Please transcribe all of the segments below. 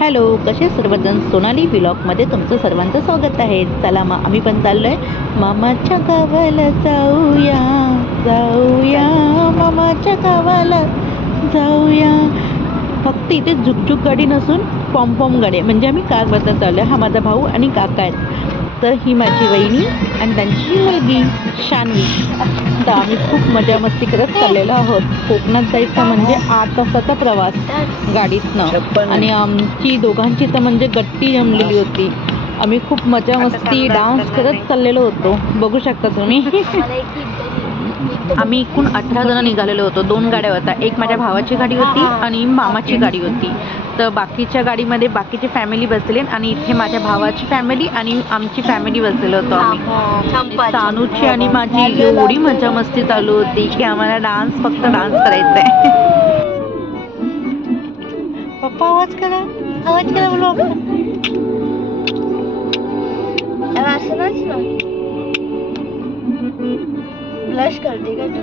Hello, कसे सर्वजण. सोनाली व्लॉगमध्ये तुमचं सर्वांचं स्वागत आहे. चला मग आम्ही पण चाललो आहे मामाच्या गावाला जाऊया जाऊया, मामाच्या गावाला जाऊया. फक्त इथे झुकझुक गाडी नसून पॉम गाडी, म्हणजे आम्ही कारबद्दल चाललो आहे. हा माझा भाऊ आणि काका आहेत. तर ही माझी वहिनी आणि त्यांची मुलगी शानवी. तर आम्ही खूप मजा मस्ती करत चाललेलो आहोत. कोकणात जायचं म्हणजे 8 तासाचा प्रवास गाडीतनं, आणि आमची दोघांची तर म्हणजे गट्टी जमलेली होती. आम्ही खूप मजा मस्ती डान्स करत चाललेलो होतो. बघू शकता तुम्ही. आम्ही एकूण 18 जण निघालेलो होतो. 2 गाड्या होत्या. एक माझ्या भावाची गाडी होती आणि मामाची गाडी होती. तर बाकीच्या गाडीमध्ये बाकीची फॅमिली बसलेली आणि इथे माझ्या भावाची फॅमिली आणि आमची फॅमिली बसलेलो होतो आम्ही. सानूची आणि माझी एवढी मजा मस्ती चालू होती की आम्हाला फक्त डान्स करायचा आहे. पप्पा आवाज करा बोलू. ब्लश करते का तू?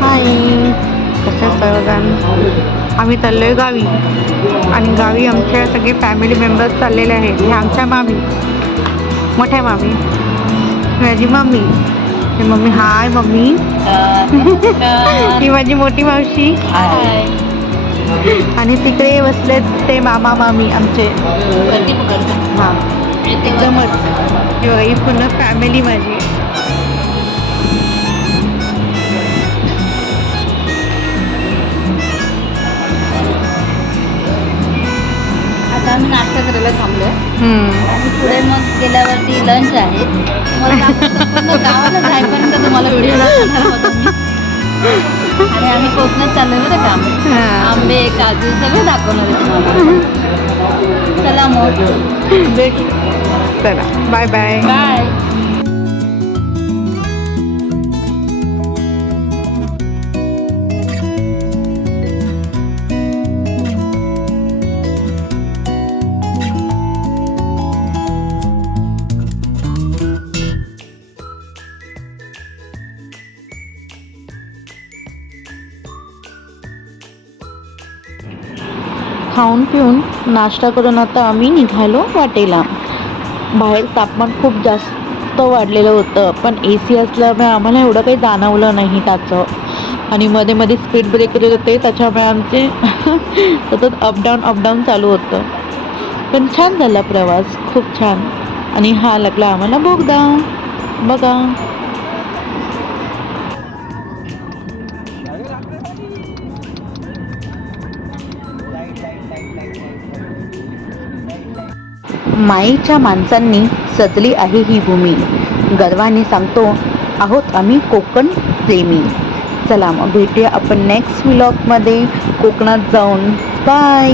हाय, कसं सर्वजण. आम्ही चाललोय गावी आणि गावी आमच्या सगळे फॅमिली मेंबर्स चाललेले आहेत. हे आमच्या मामी, मोठ्या मामी, माझी मम्मी. मम्मी हाय मम्मी. ही माझी मोठी मावशी. आणि तिकडे बसले ते मामा मामी आमचे. हां, एकदमच. ही पूर्ण फॅमिली माझी. आता आम्ही नाश्ता करायला थांबलोय आणि पुढे मग गेल्यावरती लंच आहे. पूर्ण गावाला जाईपर्यंत तुम्हाला व्हिडिओ दाखवणार होतो मी. आणि आम्ही कोकणात चाललोय बरं का. आंबे, काजू सगळं दाखवणार आहे तुम्हाला. चला मग भेटू. चला, बाय बाय. बाय. खाऊन पिऊन नाश्ता करून आता आम्ही निघालो वाटेला. बाहेर तापमान खूप जास्त वाढलेलं होतं, पण AC असल्यामुळे आम्हाला एवढं काही जाणवलं नाही त्याचं. आणि मध्ये मध्ये स्पीड ब्रेकर होते, त्याच्यामुळे आमचे सतत अपडाऊन चालू होतं. पण छान झाला प्रवास, खूप छान. आणि हा लागला आम्हाला बोगदा. बघा, माईच्या माणसांनी सजली आहे ही भूमी. गर्वाने सांगतो आहोत आम्ही कोकण प्रेमी. चला मग भेटूया आपण नेक्स्ट व्लॉगमध्ये कोकणात जाऊन. बाय.